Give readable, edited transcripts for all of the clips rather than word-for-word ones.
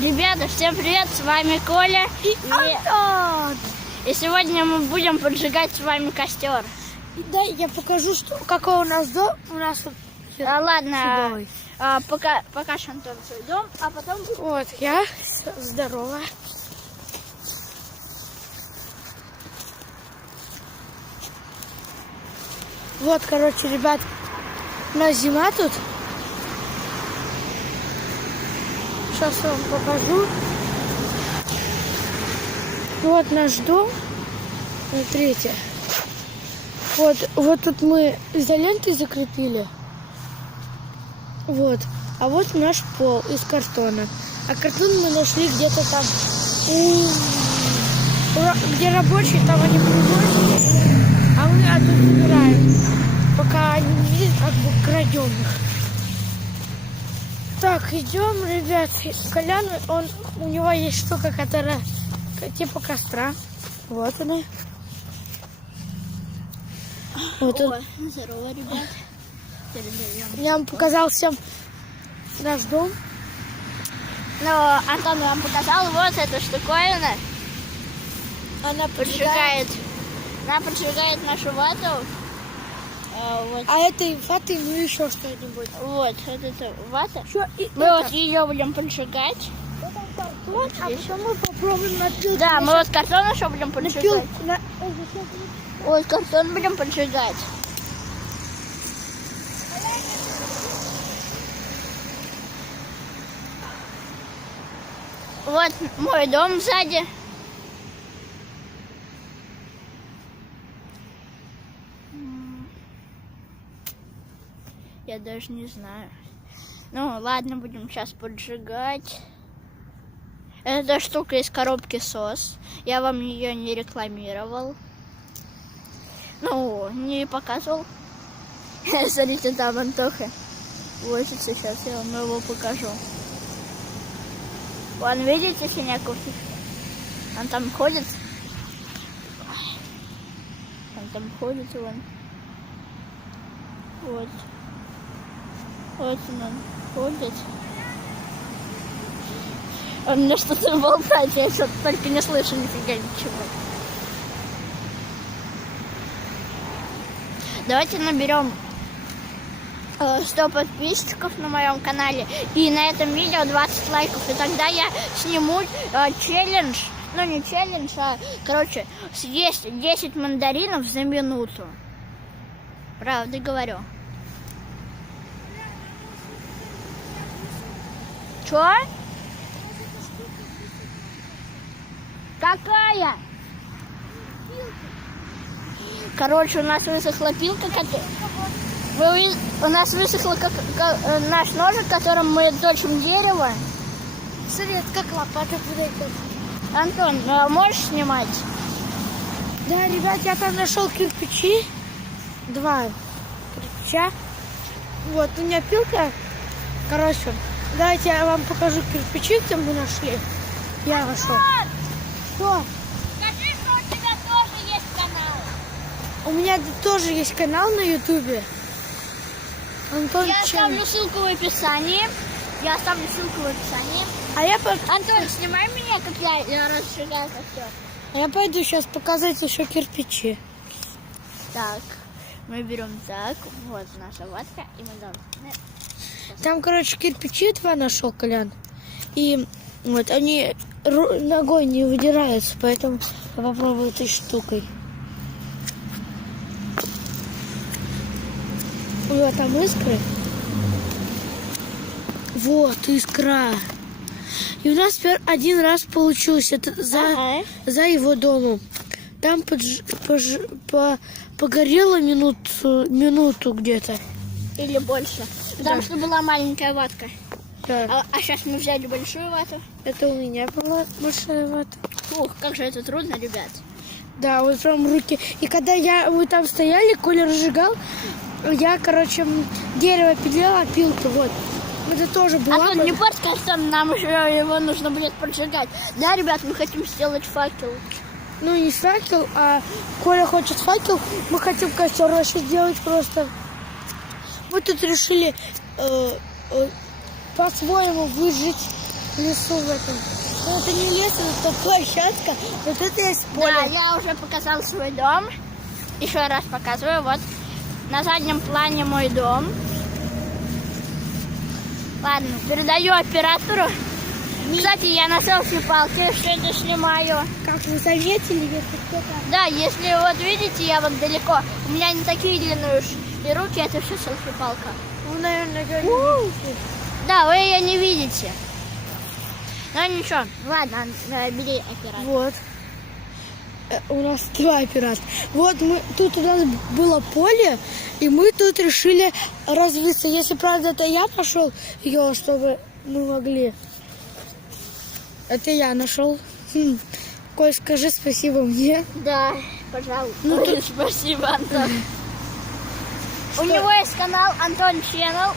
Ребята, всем привет, с вами Коля и Антон. И сегодня мы будем поджигать с вами костер. Да, я покажу, какой у нас дом. У нас вот ладно, пока что Антон свой дом, а потом... Вот я, здорово. Вот, короче, ребят, у нас зима тут. Сейчас я вам покажу. Вот наш дом. Смотрите. Вот тут мы изолентой закрепили. Вот. А вот наш пол из картона. А картон мы нашли где-то там, где рабочие, там они привозят. А мы оттуда собираем. Пока они не как бы крадем их. Так, идем, ребят. Колян, у него есть штука, которая типа костра. Вот она. Вот он. Здорово, ребят. Я вам показал всем наш дом. Ну, Антон вам показал вот эту штуковину. Она поджигает нашу вату. Вот. А этой ватой ну еще что-нибудь. Вот, это вата. Мы вот ее будем поджигать. Вот, а потом мы попробуем напилку. Да, мы вот картон еще будем поджигать. Вот картон будем поджигать. Вот мой дом сзади. Я даже не знаю. Ну, ладно, будем сейчас поджигать. Это штука из коробки СОС. Я вам ее не рекламировал. Ну, не показывал. Смотрите, там Антоха возится. Сейчас я вам его покажу. Вон, видите, синяк у фишки? Он там ходит. Он там ходит, вон. Вот. Вот он ходит. Он мне что-то болтает, я что-то только не слышу нифига ничего. Давайте наберем 100 подписчиков на моем канале. И на этом видео 20 лайков. И тогда я сниму челлендж. Ну не челлендж, а короче, съесть 10 мандаринов за минуту. Правда говорю. Чё? Какая? Короче, у нас высохла пилка. У нас высохла наш ножик, которым мы точим дерево. Смотри, это как лопата подойдет. Антон, можешь снимать? Да, ребят, я там нашел кирпичи. 2 кирпича. Вот, у меня пилка. Короче, давайте я вам покажу кирпичи, где мы нашли. Я нашел. Что? Скажи, что у тебя тоже есть канал. У меня тоже есть канал на ютубе. Антон Я оставлю ссылку в описании. Антон, снимай меня, как я разжигаю костер. А я пойду сейчас показать еще кирпичи. Так, мы берем так. Вот наша ватка. И мы должны... Там, короче, кирпичи 2 нашел, Колян. И вот они ногой не выдираются, поэтому я попробую этой штукой. Вот там искры. Вот искра. И у нас один раз получилось это за его домом. Там погорело минуту где-то. Или больше. Потому что была маленькая ватка. Да. А сейчас мы взяли большую вату. Это у меня была большая вата. Ух, как же это трудно, ребят. Да, вот прям руки. И когда вы там стояли, Коля разжигал, я, короче, дерево пилила, пилку, вот. Это тоже было. Антон, не порть костер, нам еще его нужно будет поджигать. Да, ребят, мы хотим сделать факел. Ну, не факел, а Коля хочет факел. Мы хотим костер вообще сделать просто. Мы тут решили по-своему выжить. в лесу в этом. Но это не лес, это площадка. Вот это есть поле. Да, я уже показал свой дом. Еще раз показываю. Вот на заднем плане мой дом. Ладно, передаю оператору. Кстати, я на селфи-палке все это снимаю. Как вы заметили, если кто-то... Да, если вот видите, я вот далеко. У меня не такие длинные и руки, это все селфи-палка. Вы, наверное, говорите. Да, вы ее не видите. Ну ничего, ладно, бери оператор. Вот. У нас 2 оператора. Вот тут у нас было поле, и мы тут решили развиться. Если правда, это я нашел ее, чтобы мы могли. Это я нашел. Коль, скажи спасибо мне. Да, пожалуйста. Ну, Ой, спасибо, Антон. У него есть канал Антон Channel.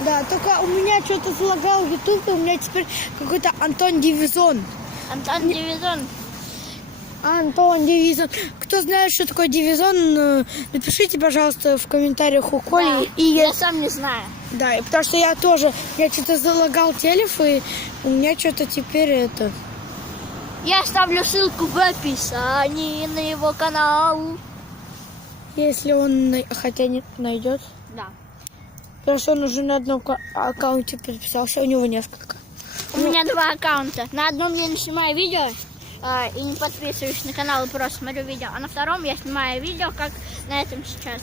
Да, только у меня что-то залагал в YouTube, и у меня теперь какой-то Антон Дивизон. Антон Дивизон. Антон Дивизон. Кто знает, что такое Дивизон, напишите, пожалуйста, в комментариях у Коли. Да, И я сам не знаю. Да, и потому что я что-то залагал телефон, и у меня что-то теперь это... Я оставлю ссылку в описании на его канал. Если он хотя не найдет. Да. Потому что он уже на одном аккаунте подписался, у него несколько. У меня 2 аккаунта. На одном я не снимаю видео и не подписываюсь на канал, просто смотрю видео. А на втором я снимаю видео, как на этом сейчас.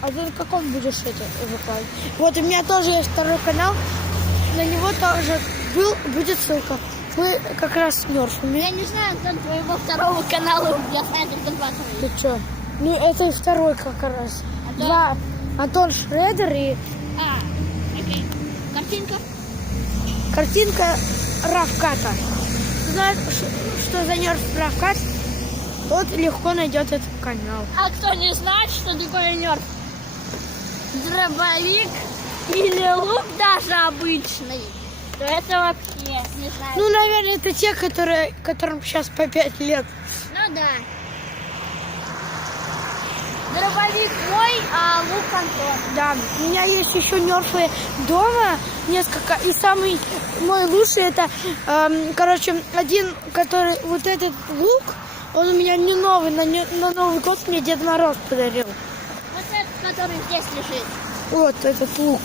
А ты на каком будешь это выкладывать? Вот у меня тоже есть 2 канал. На него тоже будет ссылка. Мы как раз с нерфами. Я не знаю, кто твоего 2 канала, я знаю только 2 твоих. Ты что? Ну это и 2 как раз. А 2. Антон Шредер и окей. Картинка? картинка Равката. Ты знаешь, что за нерф Равкат? Тот легко найдет этот канал. А кто не знает, что такое нерф? Дробовик или лук даже обычный, то это вообще не знаю. Ну, наверное, это те, которым сейчас по 5 лет. Ну да. Дробовик мой, а лук Антон. Да, у меня есть еще нерфы дома несколько. И самый мой лучший это, один, который вот этот лук, он у меня не новый, на Новый год мне Дед Мороз подарил. Вот этот, который здесь лежит. Вот этот лук.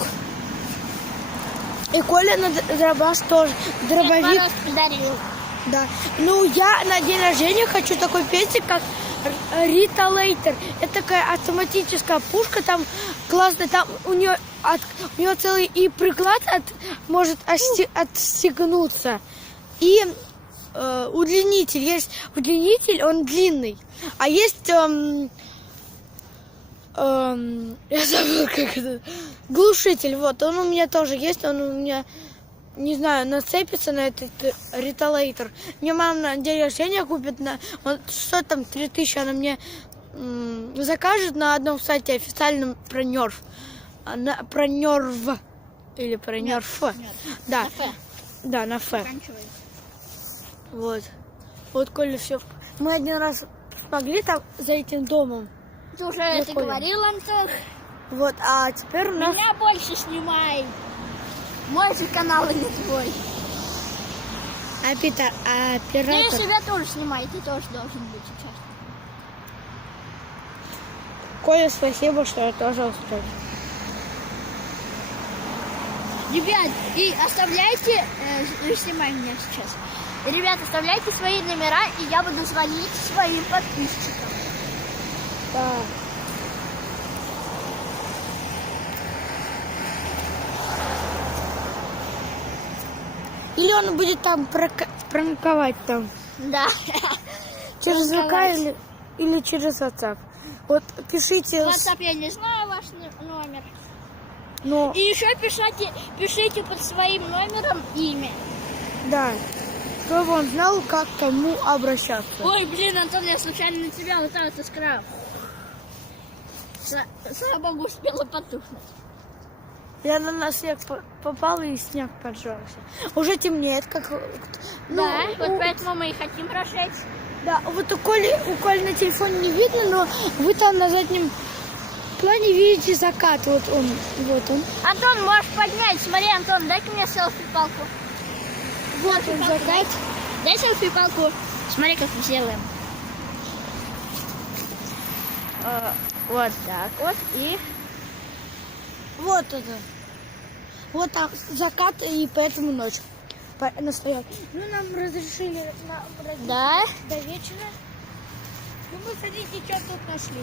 И Коля на дробаш тоже. Дробовик. Дед Мороз подарил. Да. Ну, я на день рождения хочу такой песик, как Рита Лейтер. Это такая автоматическая пушка, там классно, там у нее целый и приклад может отстегнуться. И удлинитель. Есть удлинитель, он длинный. А есть я забыла, как это. Глушитель, вот, он у меня тоже есть, он у меня, не знаю, нацепится на этот реталейтер. Мне мама на день рождения купит, вот, что там, 3000, она мне закажет на одном сайте официальном про нерф. Про нерв. Или про нерф. Да. На Ф. Да, на Ф. Заканчивай. Вот. Вот, Коля, все. Мы один раз смогли там за этим домом. Ты уже это понял. говорил, Антон? Вот, а теперь у нас... Меня больше снимай. Мой же канал, а не твой. Ты Оператор. себя тоже снимай, ты тоже должен быть сейчас. Коля, спасибо, что я тоже успел. Ребят, и оставляйте, снимай меня сейчас. Ребят, оставляйте свои номера, и я буду звонить своим подписчикам. Да. Или он будет там пранковать там. Да. Через ВК Пранковать. или через WhatsApp. Вот пишите. WhatsApp я не знаю ваш номер. Но, И еще пишите под своим номером имя. да. Чтобы он знал, как к кому обращаться. Ой, блин, Антон, я случайно на тебя вот так вот искрал. Слава богу, успела потухнуть. Я на снег попал и снег поджался. Уже темнеет, как... Да, вот поэтому мы и хотим разжечь. Да, вот у Коли на телефоне не видно, но вы там на заднем склоне видите закат. Вот он, вот он. Антон, можешь поднять. Смотри, Антон, дай-ка мне селфи-палку. Вот он закат. Дай селфи-палку. Смотри, как мы сделаем. Вот так вот. И Вот это. Вот так закат и поэтому ночь. Настоят. Ну, нам разрешили да. до вечера. Ну, мы, смотрите, что тут нашли.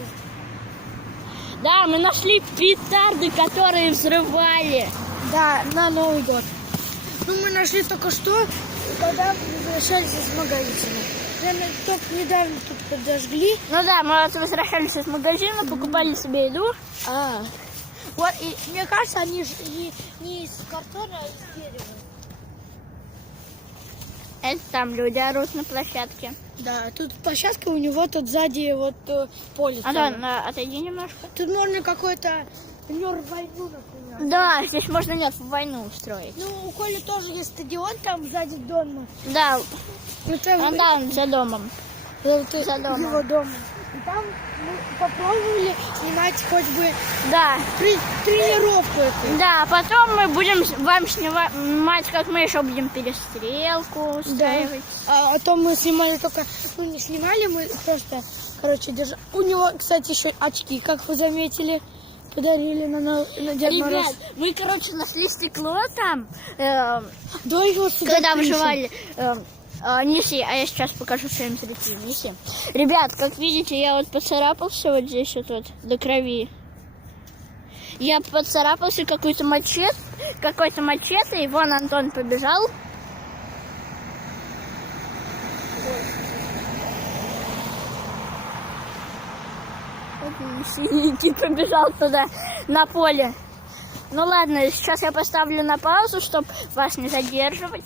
Да, мы нашли петарды, которые взрывали. Да, на Новый год. Ну, мы нашли только что, когда возвращались из магазина. Прямо только недавно тут подожгли. Ну да, мы вот возвращались из магазина, покупали себе еду. Вот, и мне кажется, они же не из картона, а из дерева. Это там люди орут на площадке. Да, тут площадка, у него тут сзади вот поле. Антон, отойди немножко. Тут можно какой-то мир войну, например. Да, здесь можно войну устроить. Ну, у Коли тоже есть стадион там сзади дома. Да, Это там за домом. за домом. Его дома. И там мы попробовали снимать хоть бы Да. тренировку эту. Да, потом мы будем вам снимать, как мы еще будем перестрелку устраивать. А то мы снимали только, ну не снимали, мы просто, короче, держали. У него, кстати, еще очки, как вы заметили, подарили на Дед Мороз. Ребят, мы, короче, нашли стекло там, Да, его сюда когда крышу. выживали. Неси, а я сейчас покажу своим зрителям. Неси. Ребят, как видите, я вот поцарапался вот здесь вот до крови. Я поцарапался какой-то мачете, и вон Антон побежал. Синенький побежал туда, на поле. Ну ладно, сейчас я поставлю на паузу, чтобы вас не задерживать.